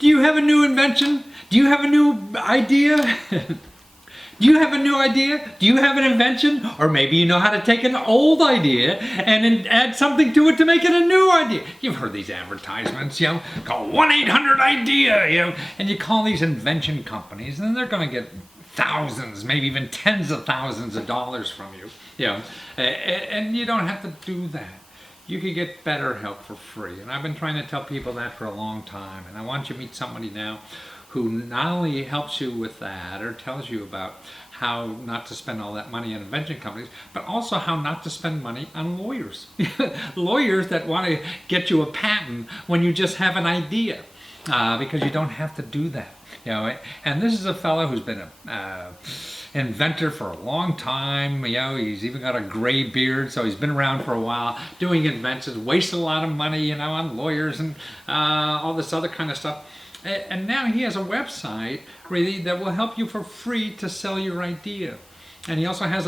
Do you have a new invention? Do you have a new idea? Do you have a new idea? Do you have an invention? Or maybe you know how to take an old idea and add something to it to make it a new idea. You've heard these advertisements, call 1-800-IDEA, and you call these invention companies and they're going to get thousands, maybe even tens of thousands of dollars from you, and you don't have to do that. You could get better help for free. And I've been trying to tell people that for a long time. And I want you to meet somebody now who not only helps you with that or tells you about how not to spend all that money on invention companies, but also how not to spend money on lawyers. Lawyers that want to get you a patent when you just have an idea, because you don't have to do that. And this is a fellow who's been a inventor for a long time. He's even got a gray beard, so he's been around for a while doing inventions, wasted a lot of money, on lawyers and all this other kind of stuff. And now he has a website really that will help you for free to sell your idea. And he also has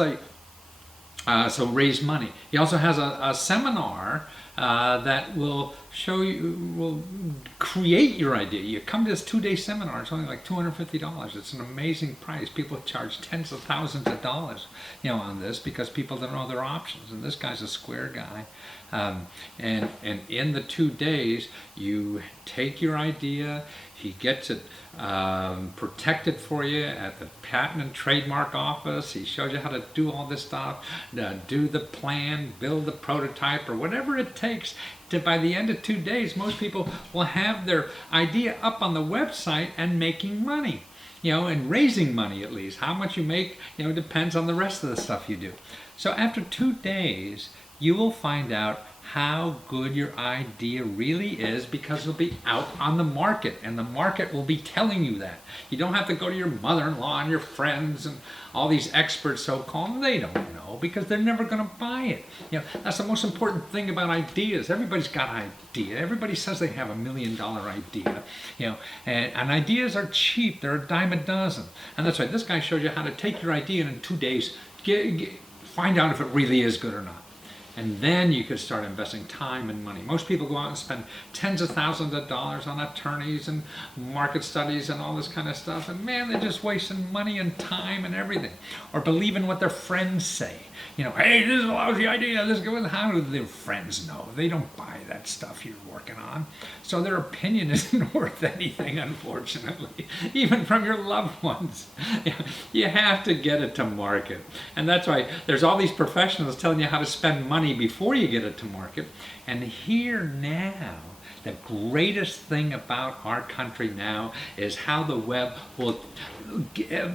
so raise money. He also has a seminar that will show you, will create your idea. You come to this 2-day seminar, it's only like $250. It's an amazing price. People charge tens of thousands of dollars, on this because people don't know their options. And this guy's a square guy. And in the 2 days, you take your idea, he gets it protected for you at the Patent and Trademark Office. He shows you how to do all this stuff, do the plan, build the prototype, or whatever it takes. By the end of 2 days, most people will have their idea up on the website and making money, and raising money at least. How much you make, depends on the rest of the stuff you do. So after 2 days, you will find out how good your idea really is because it'll be out on the market, and the market will be telling you that. You don't have to go to your mother-in-law and your friends and all these experts so-called. They don't know because they're never going to buy it. That's the most important thing about ideas. Everybody's got an idea. Everybody says they have $1 million idea. And ideas are cheap. They're a dime a dozen. And that's why this guy shows you how to take your idea and in 2 days find out if it really is good or not. And then you could start investing time and money. Most people go out and spend tens of thousands of dollars on attorneys and market studies and all this kind of stuff. And man, they're just wasting money and time and everything. Or believe in what their friends say. Hey, this is a lousy idea. This is good. How do their friends know? They don't buy that stuff you're working on. So their opinion isn't worth anything, unfortunately, even from your loved ones. You have to get it to market. And that's why there's all these professionals telling you how to spend money before you get it to market. And here now, the greatest thing about our country now is how the web will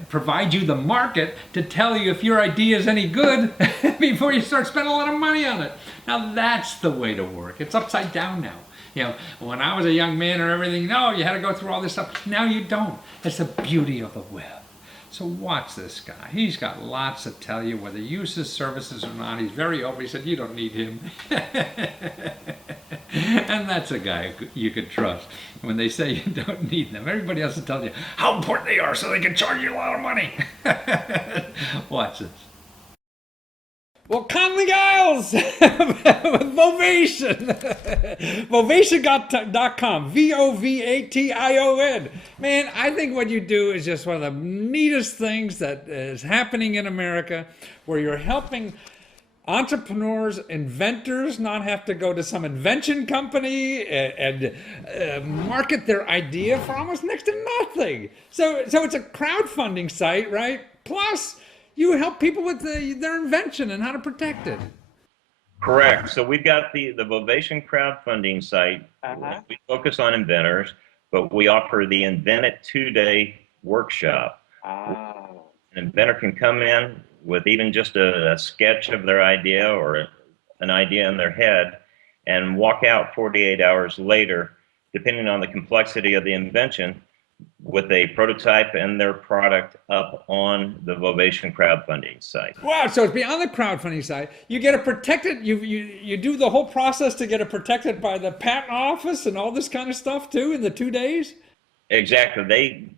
provide you the market to tell you if your idea is any good before you start spending a lot of money on it. Now that's the way to work. It's upside down now. When I was a young man or everything, you had to go through all this stuff. Now you don't. It's the beauty of the web. So watch this guy. He's got lots to tell you, whether you use his services or not. He's very open. He said, you don't need him. And that's a guy you could trust. When they say you don't need them, everybody else will tell you how important they are so they can charge you a lot of money. Watch this. Well, Conley Giles, Vovation, Vovation.com, Vovation. Man, I think what you do is just one of the neatest things that is happening in America, where you're helping entrepreneurs, inventors not have to go to some invention company and market their idea for almost next to nothing. So it's a crowdfunding site, right? Plus, you help people with their invention and how to protect it. Correct. So we've got the Vovation crowdfunding site. We focus on inventors, but we offer the Invent It 2-day workshop. An inventor can come in with even just a sketch of their idea or an idea in their head and walk out 48 hours later, depending on the complexity of the invention, with a prototype and their product up on the Vovation crowdfunding site. Wow, so it's beyond the crowdfunding site. You get it protected, you do the whole process to get it protected by the patent office and all this kind of stuff too in the 2 days? Exactly.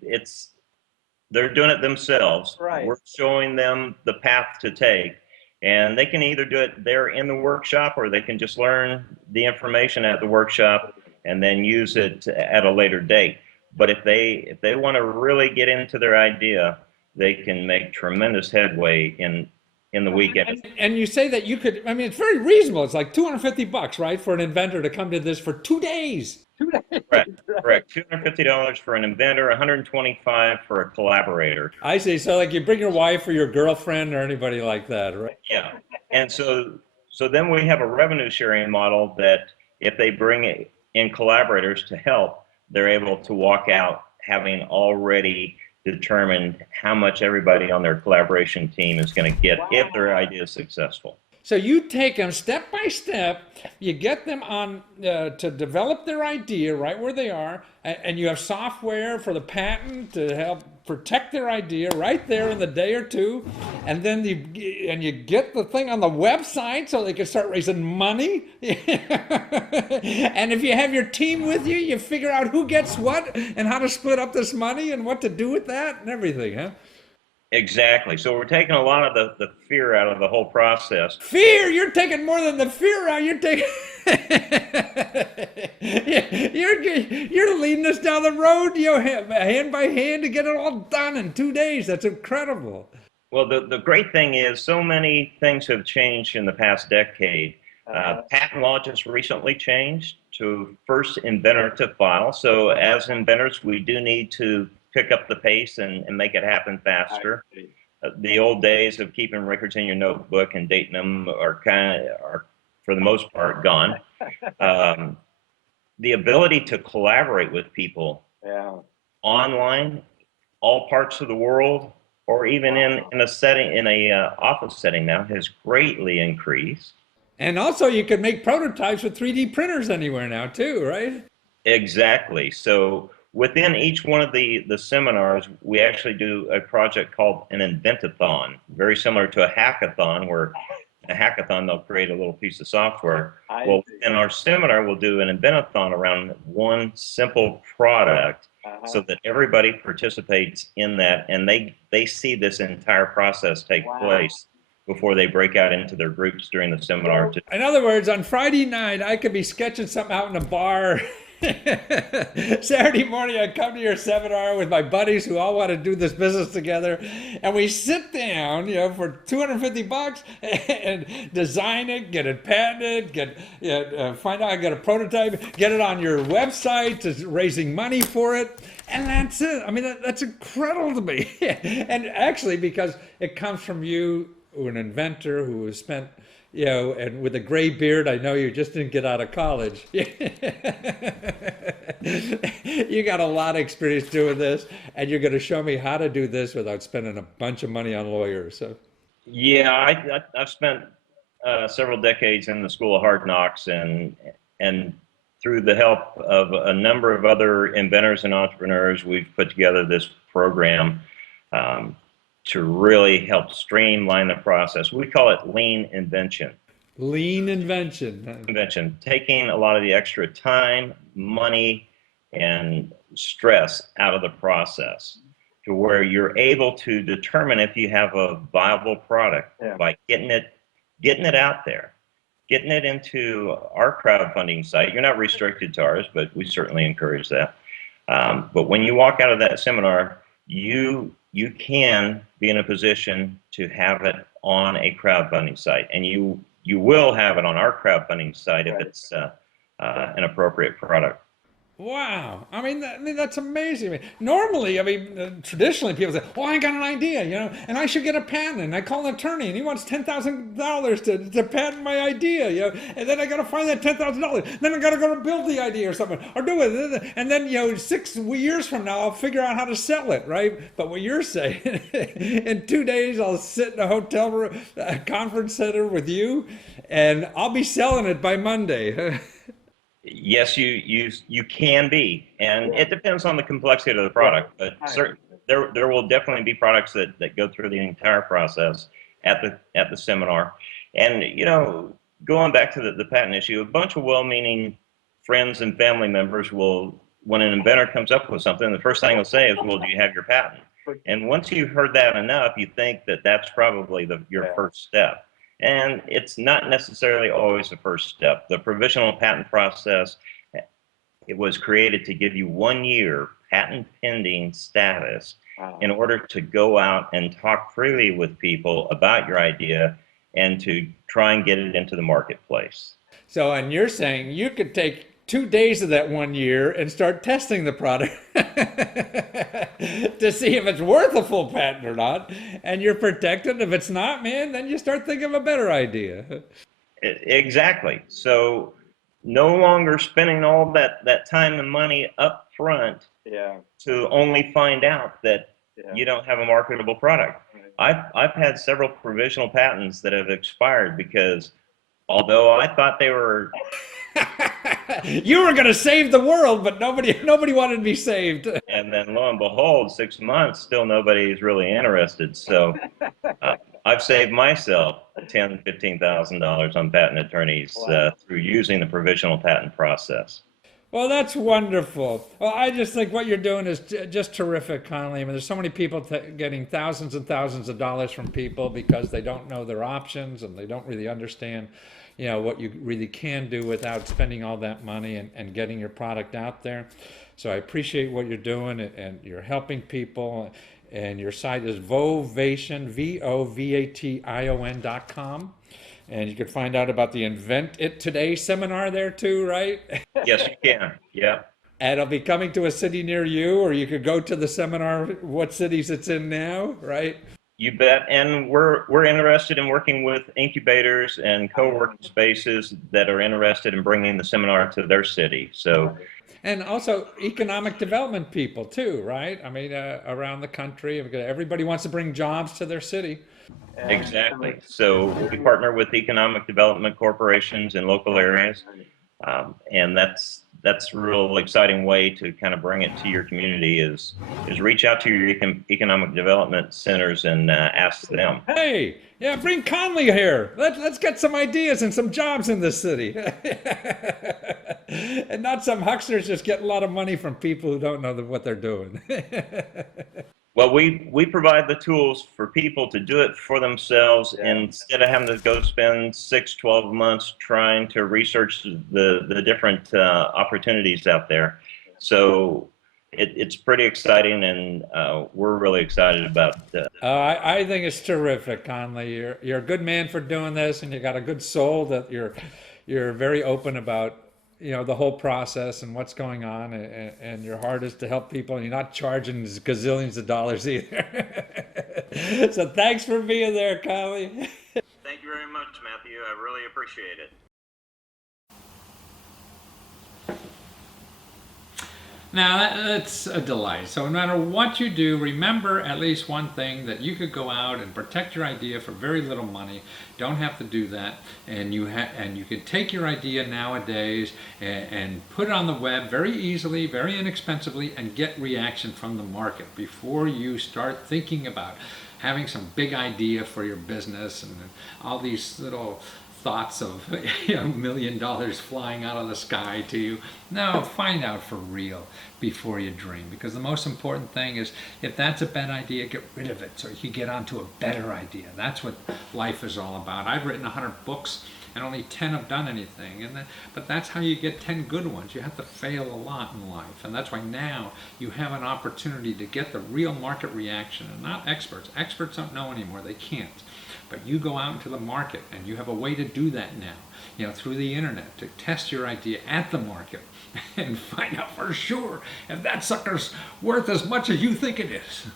They're doing it themselves. Right. We're showing them the path to take. And they can either do it there in the workshop, or they can just learn the information at the workshop and then use it at a later date. But if they want to really get into their idea, they can make tremendous headway in the weekend. And you say that you could, I mean, it's very reasonable. It's like $250, right, for an inventor to come to this for 2 days. 2 days. Correct. Correct. $250 for an inventor, 125 for a collaborator. I see. So like you bring your wife or your girlfriend or anybody like that, right? Yeah. And so then we have a revenue sharing model that if they bring in collaborators to help, they're able to walk out having already determined how much everybody on their collaboration team is going to get if their idea is successful. So you take them step by step, you get them on to develop their idea right where they are, and you have software for the patent to help protect their idea right there in the day or two, and then you get the thing on the website so they can start raising money. And if you have your team with you, you figure out who gets what and how to split up this money and what to do with that and everything, huh? Exactly. So we're taking a lot of the fear out of the whole process. Fear? You're taking more than the fear out. You're taking. You're leading us down the road, hand by hand to get it all done in 2 days. That's incredible. Well, the great thing is so many things have changed in the past decade. Patent law just recently changed to first inventor to file. So as inventors, we do need to pick up the pace and make it happen faster. The old days of keeping records in your notebook and dating them are for the most part gone. The ability to collaborate with people online, all parts of the world, or even in a setting, in a office setting now, has greatly increased. And also you can make prototypes with 3D printers anywhere now too, right? Exactly. So within each one of the seminars, we actually do a project called an inventathon, very similar to a hackathon, where in a hackathon they'll create a little piece of software. Well, in our seminar, we'll do an inventathon around one simple product so that everybody participates in that, and they see this entire process take place before they break out into their groups during the seminar. In other words, on Friday night, I could be sketching something out in a bar. Saturday morning, I come to your seminar with my buddies who all want to do this business together, and we sit down, for $250 and design it, get it patented, find out, get a prototype, get it on your website, to raising money for it, and that's it. I mean, that's incredible to me. And actually, because it comes from you, an inventor who has spent, and with a gray beard, I know you just didn't get out of college. You got a lot of experience doing this, and you're going to show me how to do this without spending a bunch of money on lawyers. So, yeah, I've spent several decades in the School of Hard Knocks, and through the help of a number of other inventors and entrepreneurs, we've put together this program to really help streamline the process. We call it lean invention. Lean invention. Invention, taking a lot of the extra time, money, and stress out of the process to where you're able to determine if you have a viable product by getting it out there, getting it into our crowdfunding site. You're not restricted to ours, but we certainly encourage that. But when you walk out of that seminar, you can be in a position to have it on a crowdfunding site, and you will have it on our crowdfunding site if it's an appropriate product. Wow. I mean, that's amazing. Normally, traditionally people say, I got an idea, and I should get a patent. And I call an attorney and he wants $10,000 to patent my idea, and then I got to find that $10,000. Then I got to go to build the idea or something or do it. And then, 6 years from now, I'll figure out how to sell it, right? But what you're saying, in 2 days, I'll sit in a hotel room, a conference center with you, and I'll be selling it by Monday. Yes, you can be, and it depends on the complexity of the product. But there will definitely be products that go through the entire process at the seminar. And going back to the patent issue, a bunch of well-meaning friends and family members will, when an inventor comes up with something, the first thing they'll say is, "Well, do you have your patent?" And once you've heard that enough, you think that that's probably your first step. And it's not necessarily always the first step. The provisional patent process, it was created to give you 1 year patent pending status in order to go out and talk freely with people about your idea and to try and get it into the marketplace. So, and you're saying you could take 2 days of that 1 year and start testing the product to see if it's worth a full patent or not. And you're protected. If it's not, man, then you start thinking of a better idea. Exactly. So no longer spending all that time and money up front to only find out that you don't have a marketable product. I've had several provisional patents that have expired because although I thought they were You were going to save the world, but nobody wanted to be saved. and then lo and behold, 6 months, still nobody's really interested. So I've saved myself $10,000, $15,000 on patent attorneys through using the provisional patent process. Well, that's wonderful. Well, I just think what you're doing is just terrific, Connolly. I mean, there's so many people getting thousands and thousands of dollars from people because they don't know their options and they don't really understand, what you really can do without spending all that money and getting your product out there. So I appreciate what you're doing and you're helping people. And your site is Vovation, VOVATION.com. And you can find out about the Invent It Today seminar there too, right? Yes, you can. Yeah. And it'll be coming to a city near you, or you could go to the seminar, what cities it's in now, right? You bet. And we're interested in working with incubators and co-working spaces that are interested in bringing the seminar to their city. So, and also economic development people too, right? I mean, around the country, everybody wants to bring jobs to their city. exactly. So we partner with economic development corporations in local areas, and that's a real exciting way to kind of bring it to your community. Is reach out to your economic development centers and ask them. Hey, yeah, bring Conley here. Let's get some ideas and some jobs in this city, and not some hucksters just get a lot of money from people who don't know what they're doing. Well, we provide the tools for people to do it for themselves instead of having to go spend 6-12 months trying to research the different opportunities out there. So it's pretty exciting, and we're really excited about that. I think it's terrific, Conley. You're a good man for doing this, and you got a good soul that you're very open about the whole process and what's going on, and your heart is to help people, and you're not charging gazillions of dollars either. So thanks for being there, Conley. Thank you very much, Matthew. I really appreciate it. Now, that's a delight. So no matter what you do, remember at least one thing, that you could go out and protect your idea for very little money. Don't have to do that. And you can take your idea nowadays and put it on the web very easily, very inexpensively, and get reaction from the market before you start thinking about having some big idea for your business and all these little thoughts of $1 million flying out of the sky to you. No, find out for real before you dream, because the most important thing is, if that's a bad idea, get rid of it so you can get onto a better idea. That's what life is all about. I've written 100 books and only 10 have done anything, but that's how you get 10 good ones. You have to fail a lot in life, and that's why now you have an opportunity to get the real market reaction, and not experts. Experts don't know anymore, they can't. But you go out into the market, and you have a way to do that now, through the internet, to test your idea at the market and find out for sure if that sucker's worth as much as you think it is.